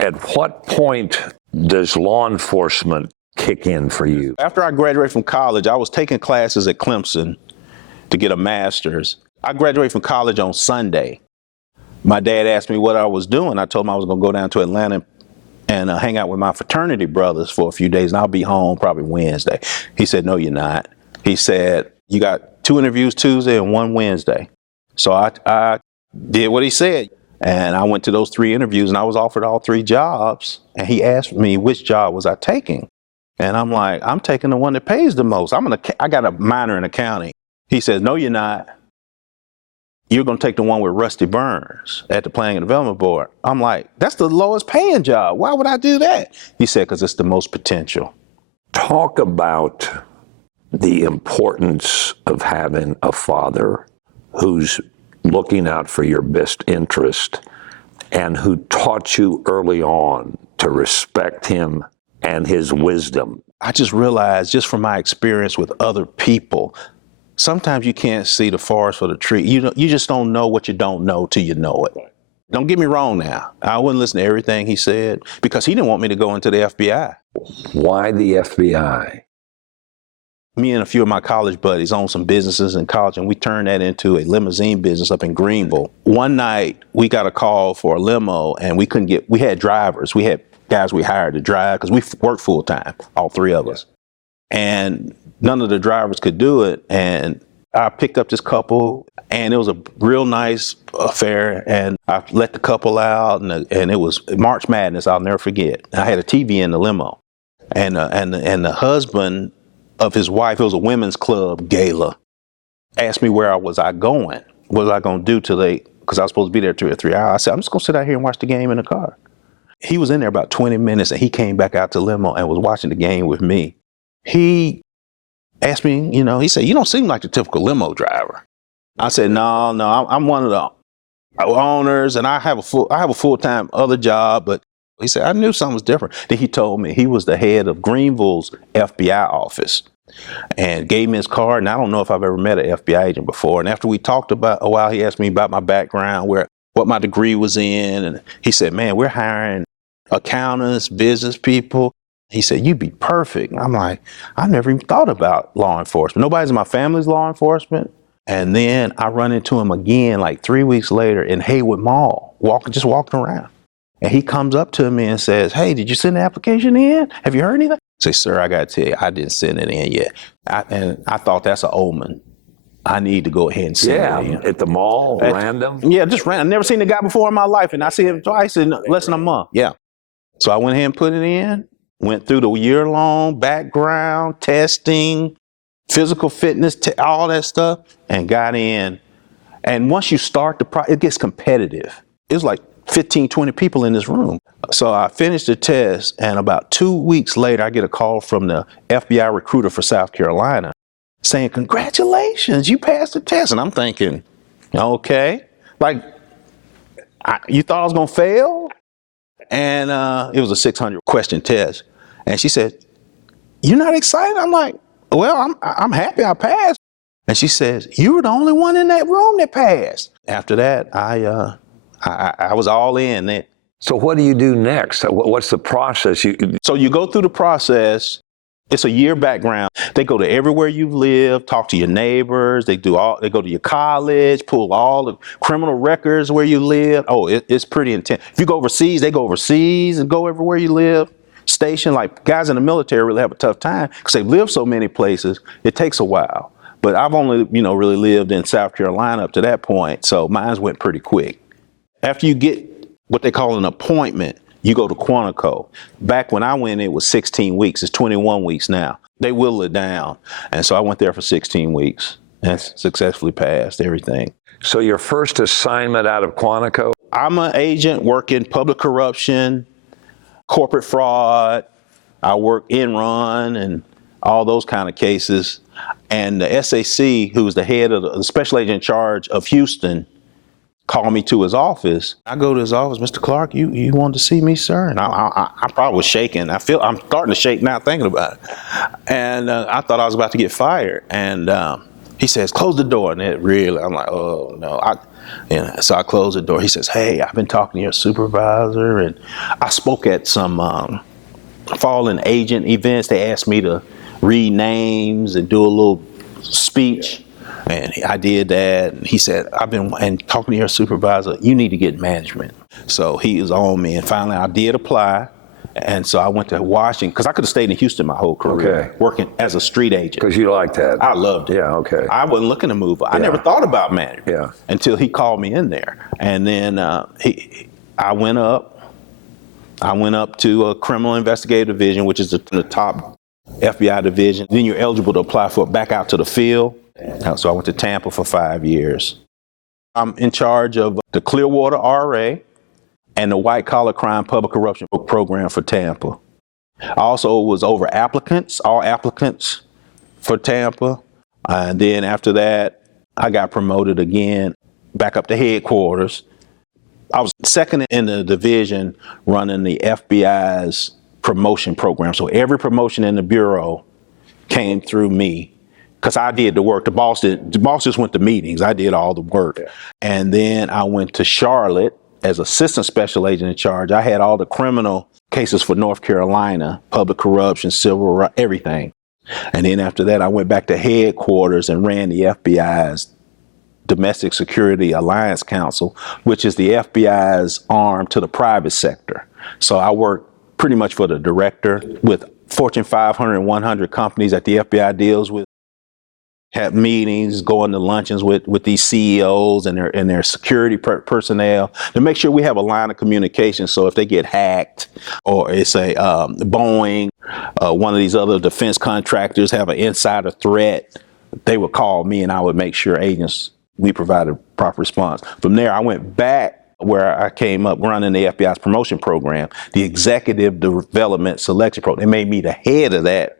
At what point does law enforcement kick in for you? After I graduated from college, I was taking classes at Clemson to get a master's. I graduated from college on Sunday. My dad asked me what I was doing. I told him I was going to go down to Atlanta and hang out with my fraternity brothers for a few days, and I'll be home probably Wednesday. He said, no, you're not. He said, you got 2 interviews Tuesday and 1 Wednesday. So I did what he said. And I went to those 3 interviews and I was offered all 3 jobs. And he asked me which job was I taking. And I'm like, I'm taking the one that pays the most. I got a minor in accounting. He says, no, you're not. You're going to take the one with Rusty Burns at the Planning and Development Board. I'm like, that's the lowest paying job. Why would I do that? He said, because it's the most potential. Talk about the importance of having a father who's looking out for your best interest and who taught you early on to respect him and his wisdom. I just realized, just from my experience with other people, sometimes you can't see the forest for the tree. You just don't know what you don't know till you know it. Don't get me wrong now. I wouldn't listen to everything he said because he didn't want me to go into the FBI. Why the FBI? Me and a few of my college buddies owned some businesses in college, and we turned that into a limousine business up in Greenville. One night, we got a call for a limo, and we had drivers. We had guys we hired to drive because we worked full time, all 3 of us. And none of the drivers could do it. And I picked up this couple, and it was a real nice affair. And I let the couple out, and it was March Madness. I'll never forget. I had a TV in the limo, and the husband of his wife, it was a women's club gala, asked me where was I going? What was I going to do because I was supposed to be there 2 or 3 hours. I said, I'm just going to sit out here and watch the game in the car. He was in there about 20 minutes, and he came back out to the limo and was watching the game with me. He asked me, he said, you don't seem like the typical limo driver. I said, no, I'm one of the owners, and I have a full-time other job, but he said, I knew something was different. Then he told me he was the head of Greenville's FBI office and gave me his card. And I don't know if I've ever met an FBI agent before. And after we talked about a while, he asked me about my background, what my degree was in. And he said, man, we're hiring accountants, business people. He said, you'd be perfect. I'm like, I never even thought about law enforcement. Nobody's in my family's law enforcement. And then I run into him again like 3 weeks later in Haywood Mall, just walking around. And he comes up to me and says, hey, did you send the application in? Have you heard anything? I say, sir, I got to tell you, I didn't send it in yet. And I thought that's an omen. I need to go ahead and send it in. At the mall, random? Yeah, just random. I've never seen the guy before in my life. And I see him twice in less than a month. Yeah. So I went ahead and put it in, went through the year-long background, testing, physical fitness, all that stuff, and got in. And once you start it gets competitive. It was like 15, 20 people in this room. So I finished the test, and about 2 weeks later, I get a call from the FBI recruiter for South Carolina saying, congratulations, you passed the test. And I'm thinking, okay, like, you thought I was going to fail? And it was a 600 question test. And she said, you're not excited? I'm like, well, I'm happy I passed. And she says, you were the only one in that room that passed. After that, I was all in. So what do you do next? What's the process? So you go through the process. It's a year background. They go to everywhere you've lived, talk to your neighbors. They go to your college, pull all the criminal records where you live. Oh, it's pretty intense. If you go overseas, they go overseas and go everywhere you live. Station, like guys in the military really have a tough time because they've lived so many places. It takes a while. But I've only, really lived in South Carolina up to that point. So mine went pretty quick. After you get what they call an appointment, you go to Quantico. Back when I went, it was 16 weeks. It's 21 weeks now. They whittle it down. And so I went there for 16 weeks and successfully passed everything. So your first assignment out of Quantico? I'm an agent working public corruption, corporate fraud. I work in-run and all those kind of cases. And the SAC, who's the head of the special agent in charge of Houston, called me to his office. I go to his office, Mr. Clark, you wanted to see me, sir? And I probably was shaking. I'm starting to shake now thinking about it. And I thought I was about to get fired. And He says, close the door. And it really, I'm like, oh, no. So I closed the door. He says, hey, I've been talking to your supervisor. And I spoke at some fallen agent events. They asked me to read names and do a little speech. And I did that. And he said, I've been talking to your supervisor. You need to get management. So he was on me. And finally, I did apply. And so I went to Washington, because I could have stayed in Houston my whole career, working as a street agent. Because you liked that. I loved it. Yeah, okay. I wasn't looking to move. I never thought about management until he called me in there. And then I went up to a criminal investigative division, which is the top FBI division. Then you're eligible to apply for back out to the field. So I went to Tampa for 5 years. I'm in charge of the Clearwater RA and the White Collar Crime Public Corruption Program for Tampa. I also was over all applicants for Tampa. And then after that, I got promoted again, back up to headquarters. I was second in the division running the FBI's promotion program. So every promotion in the Bureau came through me, because I did the work. The boss just went to meetings. I did all the work. Yeah. And then I went to Charlotte as assistant special agent in charge. I had all the criminal cases for North Carolina, public corruption, civil rights, everything. And then after that, I went back to headquarters and ran the FBI's Domestic Security Alliance Council, which is the FBI's arm to the private sector. So I worked pretty much for the director with Fortune 500 and 100 companies that the FBI deals with. Have meetings, going to luncheons with these CEOs and their security personnel to make sure we have a line of communication. So if they get hacked, or it's a Boeing, one of these other defense contractors have an insider threat, they would call me and I would make sure we provided proper response. From there, I went back where I came up running the FBI's promotion program, the Executive Development Selection Program. They made me the head of that,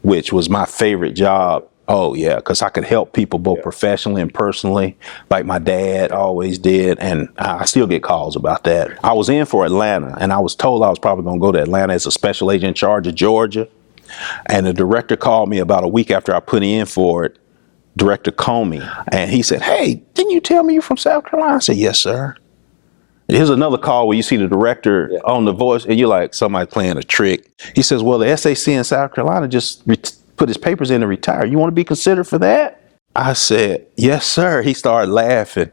which was my favorite job. Oh, yeah, because I could help people both professionally and personally, like my dad always did, and I still get calls about that. I was in for Atlanta, and I was told I was probably going to go to Atlanta as a special agent in charge of Georgia, and the director called me about a week after I put in for it, Director Comey, and he said, hey, didn't you tell me you're from South Carolina? I said, yes, sir. Here's another call where you see the director on the voice, and you're like, somebody playing a trick. He says, well, the SAC in South Carolina just put his papers in to retire. You want to be considered for that? I said, yes, sir. He started laughing.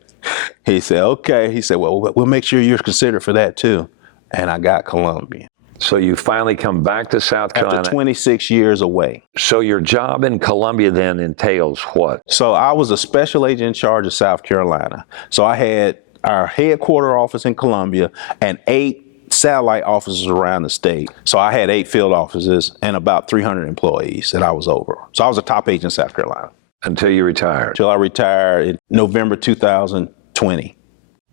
He said, okay. He said, well, we'll make sure you're considered for that too. And I got Columbia. So you finally come back to South Carolina. After 26 years away. So your job in Columbia then entails what? So I was a special agent in charge of South Carolina. So I had our headquarter office in Columbia and 8 satellite offices around the state. So I had 8 field offices and about 300 employees that I was over. So I was a top agent in South Carolina. Until you retired? Until I retired in November 2020.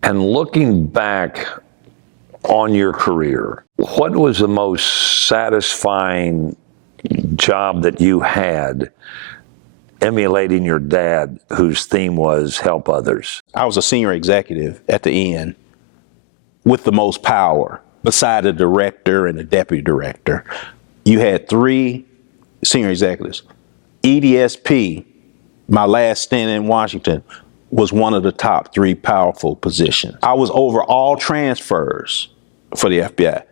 And looking back on your career, what was the most satisfying job that you had emulating your dad, whose theme was help others? I was a senior executive at the end with the most power. Beside the director and the deputy director, you had 3 senior executives. EDSP, my last stint in Washington, was one of the top 3 powerful positions. I was over all transfers for the FBI.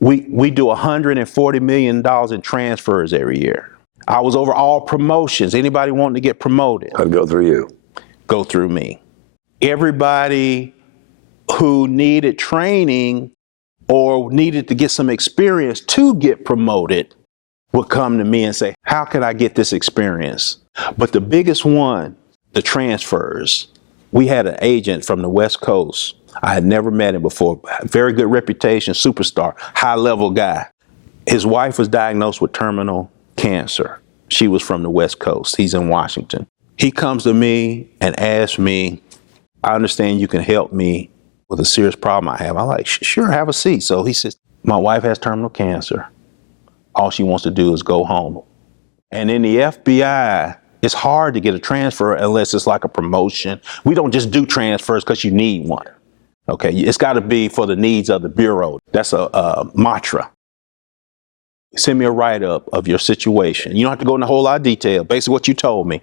We do $140 million in transfers every year. I was over all promotions. Anybody wanting to get promoted. I'd go through you. Go through me. Everybody who needed training or needed to get some experience to get promoted would come to me and say, how can I get this experience? But the biggest one, the transfers. We had an agent from the West Coast. I had never met him before. Very good reputation, superstar, high-level guy. His wife was diagnosed with terminal cancer. She was from the West Coast. He's in Washington. He comes to me and asks me, I understand you can help me with a serious problem I have. I'm like, sure, have a seat. So he says, my wife has terminal cancer. All she wants to do is go home. And in the FBI, it's hard to get a transfer unless it's like a promotion. We don't just do transfers because you need one. Okay, it's got to be for the needs of the Bureau. That's a mantra. Send me a write-up of your situation. You don't have to go into a whole lot of detail, basically what you told me.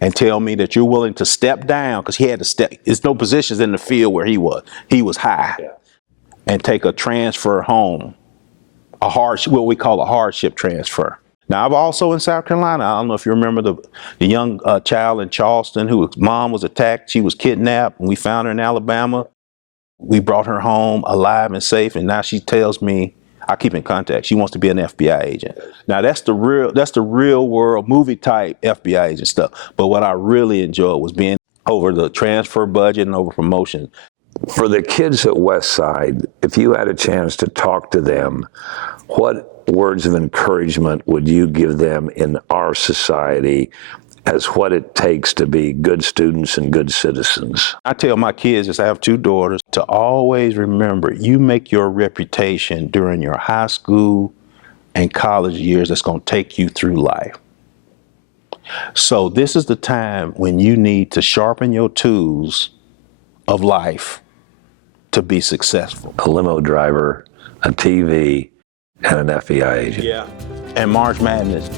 and tell me that you're willing to step down, because he had to step, there's no positions in the field where he was high, and take a transfer home, what we call a hardship transfer. Now, I've also in South Carolina, I don't know if you remember the young child in Charleston whose mom was attacked. She was kidnapped, and we found her in Alabama. We brought her home alive and safe, and now she tells me, I keep in contact, she wants to be an FBI agent. Now, that's the real world movie type FBI agent stuff. But what I really enjoyed was being over the transfer budget and over promotion. For the kids at Westside, if you had a chance to talk to them, what words of encouragement would you give them in our society as what it takes to be good students and good citizens? I tell my kids, as I have 2 daughters, to always remember, you make your reputation during your high school and college years that's going to take you through life. So this is the time when you need to sharpen your tools of life to be successful. A limo driver, a TV, and an FBI agent. Yeah. And March Madness.